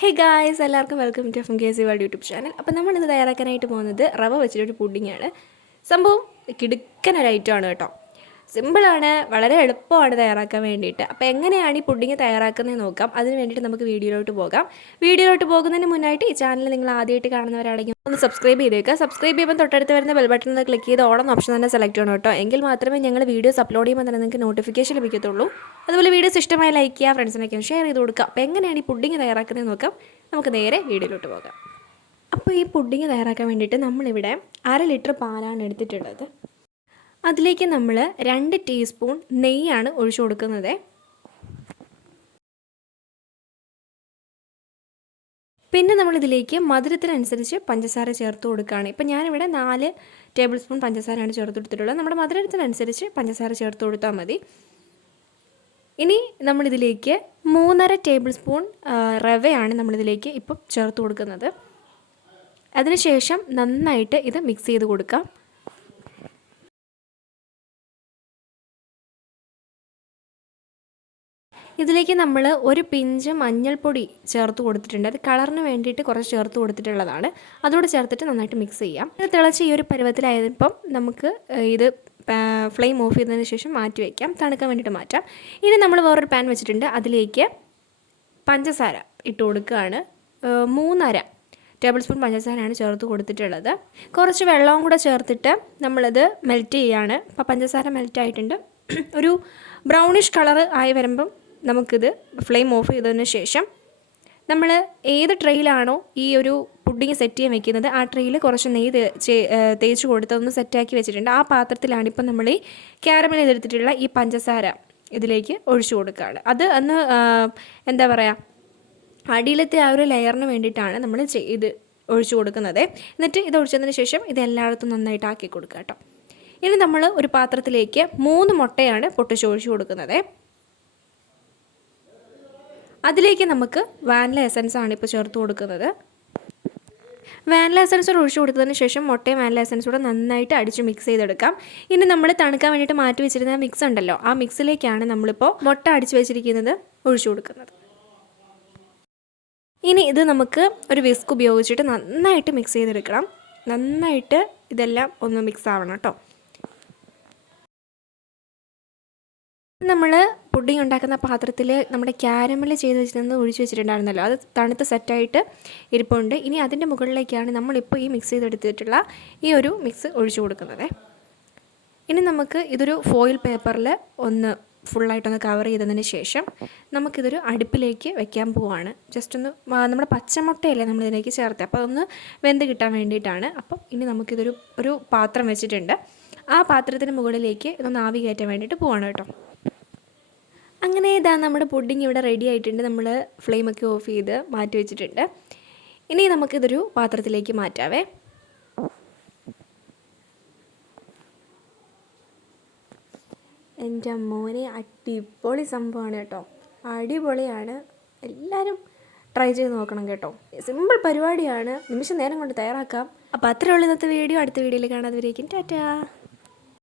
ഹേ guys, എല്ലാവർക്കും welcome to FMKC world YouTube channel. അപ്പോൾ നമ്മളിത് തയ്യാറാക്കാനായിട്ട് പോകുന്നത് റവ വെച്ചിട്ടൊരു പുഡിങ്ങാണ്. സംഭവം കിടുക്കനൊരു ഐറ്റമാണ് കേട്ടോ. സിമ്പിളാണ്, വളരെ എളുപ്പമാണ് തയ്യാറാക്കാൻ വേണ്ടിയിട്ട്. അപ്പോൾ എങ്ങനെയാണ് ഈ പുഡിങ് തയ്യാറാക്കുന്നത് നോക്കാം. അതിന് വേണ്ടിയിട്ട് നമുക്ക് വീഡിയോയിലോട്ട് പോകാം. വീഡിയോയിലോട്ട് പോകുന്നതിന് മുന്നായിട്ട് ഈ ചാനൽ നിങ്ങൾ ആദ്യമായിട്ട് കാണുന്നവരാണെങ്കിൽ ഒന്ന് സബ്സ്ക്രൈബ് ചെയ്തേക്കുക. സബ്സ്ക്രൈബ് ചെയ്യുമ്പോൾ തൊട്ടടുത്ത് വരുന്ന ബെൽ ബട്ടൺ ഒന്ന് ക്ലിക്ക് ചെയ്ത് ഓൺ ഓപ്ഷൻ തന്നെ സെലക്ട് ചെയ്യണം കേട്ടോ. എങ്കിൽ മാത്രമേ ഞങ്ങൾ വീഡിയോസ് അപ്ലോഡ് ചെയ്യുമ്പോൾ തന്നെ നിങ്ങൾക്ക് നോട്ടിഫിക്കേഷൻ ലഭിക്കത്തുള്ളൂ. അതുപോലെ വീഡിയോസ് ഇഷ്ടമായി ലൈക്ക് ചെയ്യുക, ഫ്രണ്ട്സിനൊക്കെ ഷെയർ ചെയ്ത് കൊടുക്കുക. അപ്പോൾ എങ്ങനെയാണ് ഈ പുഡിങ് തയ്യാറാക്കുന്നത് നോക്കാം. നമുക്ക് നേരെ വീഡിയോയിലോട്ട് പോകാം. അപ്പോൾ ഈ പുഡിങ് തയ്യാറാക്കാൻ വേണ്ടിയിട്ട് നമ്മളിവിടെ 1/2 ലിറ്റർ പാലാണ് എടുത്തിട്ടുള്ളത്. അതിലേക്ക് നമ്മൾ 2 ടീസ്പൂൺ നെയ്യാണ് ഒഴിച്ചു കൊടുക്കുന്നത്. പിന്നെ നമ്മളിതിലേക്ക് മധുരത്തിനനുസരിച്ച് പഞ്ചസാര ചേർത്ത് കൊടുക്കുകയാണ്. ഇപ്പം ഞാനിവിടെ 4 ടേബിൾ സ്പൂൺ പഞ്ചസാരയാണ് ചേർത്ത് കൊടുത്തിട്ടുള്ളത്. നമ്മുടെ മധുരത്തിനനുസരിച്ച് പഞ്ചസാര ചേർത്ത് കൊടുത്താൽ മതി. ഇനി നമ്മളിതിലേക്ക് 3.5 ടേബിൾ സ്പൂൺ റവയാണ് നമ്മളിതിലേക്ക് ഇപ്പം ചേർത്ത് കൊടുക്കുന്നത്. അതിനുശേഷം നന്നായിട്ട് ഇത് മിക്സ് ചെയ്ത് കൊടുക്കാം. ഇതിലേക്ക് നമ്മൾ ഒരു പിഞ്ച് മഞ്ഞൾപ്പൊടി ചേർത്ത് കൊടുത്തിട്ടുണ്ട്. അത് കളറിന് വേണ്ടിയിട്ട് കുറച്ച് ചേർത്ത് കൊടുത്തിട്ടുള്ളതാണ്. അതോടെ ചേർത്തിട്ട് നന്നായിട്ട് മിക്സ് ചെയ്യാം. ഇത് തിളച്ച് ഈ ഒരു പരുവത്തിലായതിപ്പം നമുക്ക് ഇത് ഫ്ലെയിം ഓഫ് ചെയ്തതിന് ശേഷം മാറ്റി വയ്ക്കാം, തണുക്കാൻ വേണ്ടിയിട്ട് മാറ്റാം. ഇനി നമ്മൾ വേറൊരു പാൻ വെച്ചിട്ടുണ്ട്. അതിലേക്ക് പഞ്ചസാര ഇട്ട് കൊടുക്കുകയാണ്. 3.5 ടേബിൾ സ്പൂൺ പഞ്ചസാരയാണ് ചേർത്ത് കൊടുത്തിട്ടുള്ളത്. കുറച്ച് വെള്ളവും കൂടെ ചേർത്തിട്ട് നമ്മളത് മെൽറ്റ് ചെയ്യുകയാണ്. അപ്പോൾ പഞ്ചസാര മെൽറ്റ് ആയിട്ടുണ്ട്. ഒരു ബ്രൗണിഷ് കളർ ആയി വരുമ്പം നമുക്കിത് ഫ്ലെയിം ഓഫ് ചെയ്തതിന് ശേഷം നമ്മൾ ഏത് ട്രെയിലാണോ ഈ ഒരു പുഡിങ് സെറ്റ് ചെയ്യാൻ വെക്കുന്നത്, ആ ട്രെയിൽ കുറച്ച് നെയ്യ് തേച്ച് കൊടുത്തൊന്ന് സെറ്റാക്കി വെച്ചിട്ടുണ്ട്. ആ പാത്രത്തിലാണ് ഇപ്പം നമ്മൾ ഈ ക്യാരമൽ ചെയ്തെടുത്തിട്ടുള്ള ഈ പഞ്ചസാര ഇതിലേക്ക് ഒഴിച്ചു കൊടുക്കുകയാണ്. അത് അന്ന് എന്താ പറയുക, അടിയിലത്തെ ആ ഒരു ലെയറിന് വേണ്ടിയിട്ടാണ് നമ്മൾ ഇത് ഒഴിച്ചു കൊടുക്കുന്നത്. എന്നിട്ട് ഇത് ഒഴിച്ചതിന് ശേഷം ഇത് എല്ലായിടത്തും നന്നായിട്ട് ആക്കി കൊടുക്കുക കേട്ടോ. ഇനി നമ്മൾ ഒരു പാത്രത്തിലേക്ക് 3 മുട്ടയാണ് പൊട്ടിച്ചൊഴിച്ചു കൊടുക്കുന്നത്. അതിലേക്ക് നമുക്ക് വാനില എസൻസ് ആണ് ഇപ്പോൾ ചേർത്ത് കൊടുക്കുന്നത്. വാനില എസൻസ് ഒഴിച്ചു കൊടുത്തതിന് ശേഷം മുട്ടയും വാനില എസൻസ് കൂടെ നന്നായിട്ട് അടിച്ച് മിക്സ് ചെയ്തെടുക്കാം. ഇനി നമ്മൾ തണുക്കാൻ വേണ്ടിയിട്ട് മാറ്റി വെച്ചിരുന്ന മിക്സ് ഉണ്ടല്ലോ, ആ മിക്സിലേക്കാണ് നമ്മളിപ്പോൾ മുട്ട അടിച്ച് വെച്ചിരിക്കുന്നത് ഒഴിച്ചു കൊടുക്കുന്നത്. ഇനി ഇത് നമുക്ക് ഒരു വിസ്ക് ഉപയോഗിച്ചിട്ട് നന്നായിട്ട് മിക്സ് ചെയ്തെടുക്കണം. നന്നായിട്ട് ഇതെല്ലാം ഒന്ന് മിക്സ് ആവണം കേട്ടോ. നമ്മൾ പുഡിങ് ഉണ്ടാക്കുന്ന പാത്രത്തിൽ നമ്മുടെ ക്യാരമൽ ചെയ്ത് വെച്ചിരുന്നത് ഒഴിച്ച് വെച്ചിട്ടുണ്ടായിരുന്നല്ലോ, അത് തണുത്ത് സെറ്റായിട്ട് ഇരിപ്പുണ്ട്. ഇനി അതിൻ്റെ മുകളിലേക്കാണ് നമ്മളിപ്പോൾ ഈ മിക്സ് ചെയ്തെടുത്തിട്ടുള്ള ഈ ഒരു മിക്സ് ഒഴിച്ചു കൊടുക്കുന്നത്. ഇനി നമുക്ക് ഇതൊരു ഫോയിൽ പേപ്പറിൽ ഒന്ന് ഫുള്ളായിട്ടൊന്ന് കവർ ചെയ്തതിന് ശേഷം നമുക്കിതൊരു അടുപ്പിലേക്ക് വെക്കാൻ പോവാണ്. ജസ്റ്റ് ഒന്ന് നമ്മുടെ പച്ചമുട്ടയല്ലേ നമ്മളിതിലേക്ക് ചേർത്ത്, അപ്പോൾ അതൊന്ന് വെന്ത് കിട്ടാൻ വേണ്ടിയിട്ടാണ്. അപ്പം ഇനി നമുക്കിതൊരു പാത്രം വെച്ചിട്ടുണ്ട്. ആ പാത്രത്തിന് മുകളിലേക്ക് ഇതൊന്ന് ആവി കയറ്റാൻ വേണ്ടിയിട്ട് പോവാണ് കേട്ടോ. അങ്ങനെ ഇതാ നമ്മുടെ പുഡിങ് ഇവിടെ റെഡി ആയിട്ടുണ്ട്. നമ്മൾ ഫ്ലെയിമൊക്കെ ഓഫ് ചെയ്ത് മാറ്റി വെച്ചിട്ടുണ്ട്. ഇനി നമുക്കിതൊരു പാത്രത്തിലേക്ക് മാറ്റാവേ. എൻ്റെ മോനെ, അടിപൊളി സംഭവമാണ് കേട്ടോ, അടിപൊളിയാണ്. എല്ലാവരും ട്രൈ ചെയ്ത് നോക്കണം കേട്ടോ. സിമ്പിൾ പരിപാടിയാണ്, നിമിഷം നേരം കൊണ്ട് തയ്യാറാക്കാം. അപ്പോൾ അത്രയേ ഉള്ളൂ ഇന്നത്തെ വീഡിയോ. അടുത്ത വീഡിയോയിൽ കാണാതെ വരേക്കും. ടാറ്റാ.